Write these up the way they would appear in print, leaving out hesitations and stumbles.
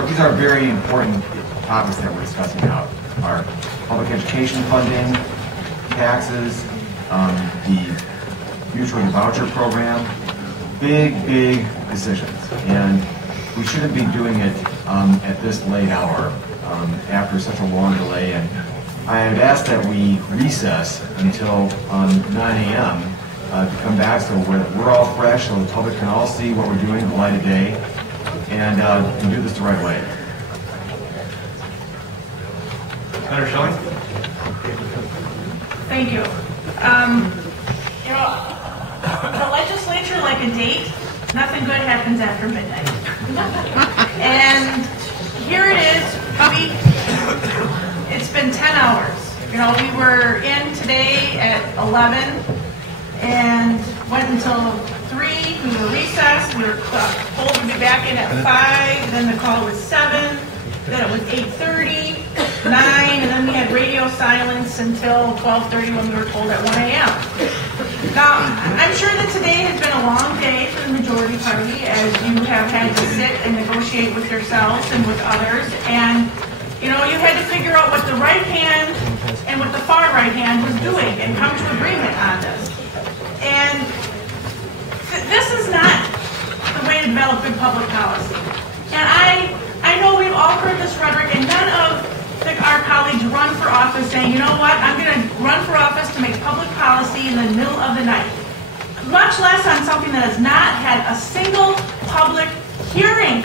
these are very important topics that we're discussing now. Our public education funding, taxes, the mutual voucher program, big decisions. And we shouldn't be doing it at this late hour after such a long delay. And I had asked that we recess until 9 a.m. To come back so we're all fresh, so the public can all see what we're doing the light of day, and do this the right way. Senator Schilling? Thank you. You know, the legislature, like a date, nothing good happens after midnight. And here it is. It's been 10 hours. You know, we were in today at 11 and went until 3. We were recessed. We were told to be back in at 5. Then the call was 7. Then it was 8:30, 9, and then we had radio silence until 12:30 when we were told at 1 a.m. Now, I'm sure that today has been a long day for the majority party as you have had to sit and negotiate with yourselves and with others. And, you know, you had to figure out what the right hand and what the far right hand was doing and come to agreement on this. And this is not the way to develop good public policy. And I know we've all heard this rhetoric, and none of our colleagues run for office saying, you know what, I'm going to run for office to make public policy in the middle of the night. Much less on something that has not had a single public hearing.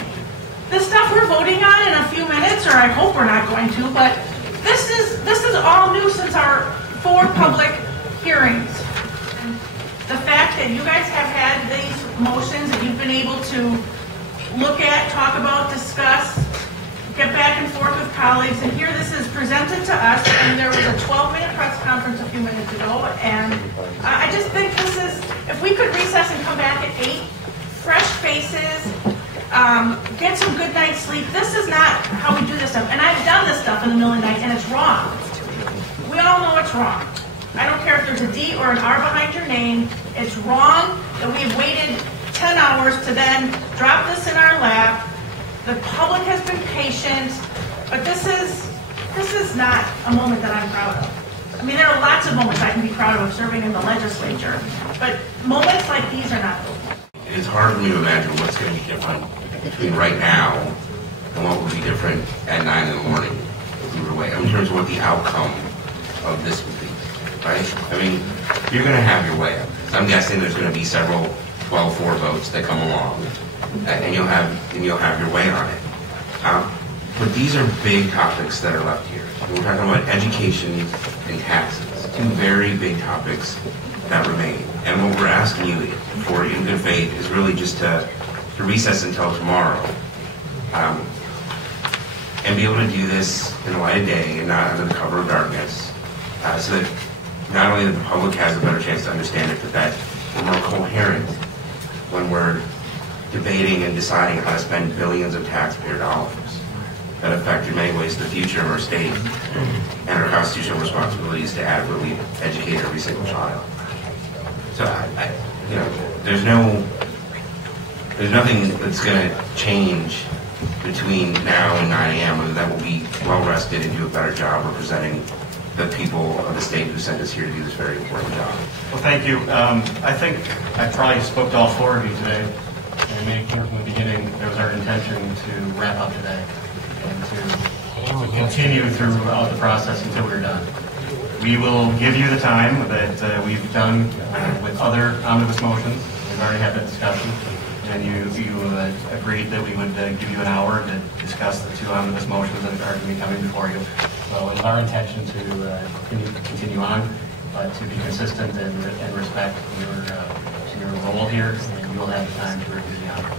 The stuff we're voting on in a few minutes, or I hope we're not going to, but this is all new since our 4 public hearings. The fact that you guys have had these motions that you've been able to look at, talk about, discuss, get back and forth with colleagues, and here this is presented to us, and there was a 12-minute press conference a few minutes ago, and I just think this is, if we could recess and come back at 8, fresh faces, get some good night's sleep. This is not how we do this stuff, and I've done this stuff in the middle of the night, and it's wrong. We all know it's wrong. I don't care if there's a D or an R behind your name, it's wrong that we've waited 10 hours to then drop this in our lap. The public has been patient, but this is not a moment that I'm proud of. I mean, there are lots of moments I can be proud of serving in the legislature, but moments like these are not those. It's hard for me to imagine what's going to be different between right now and what would be different at 9 in the morning if we were away, in terms of what the outcome of this would be, right? I mean, you're going to have your way. I'm guessing there's going to be several 12-4 votes that come along, and you'll have your way on it. But these are big topics that are left here. We're talking about education and taxes, 2 very big topics that remain. And what we're asking you for, in good faith, is really just to recess until tomorrow, and be able to do this in the light of day and not under the cover of darkness, so that not only the public has a better chance to understand it, but that we're more coherent when we're debating and deciding how to spend billions of taxpayer dollars that affect in many ways the future of our state and our constitutional responsibilities to adequately educate every single child. So you know, there's nothing that's going to change between now and 9 a.m. whether that will be well rested and do a better job representing the people of the state who sent us here to do this very important job. Well, thank you. I think I probably spoke to all 4 of you today, and made it clear from the beginning that it was our intention to wrap up today and to continue throughout the process until we're done. We will give you the time that we've done with other omnibus motions. We've already had that discussion, and you agreed that we would give you an hour to discuss the 2 omnibus motions that are going to be coming before you. So it's our intention to continue on, but to be consistent and respect your role here, and you will have time to review the honor.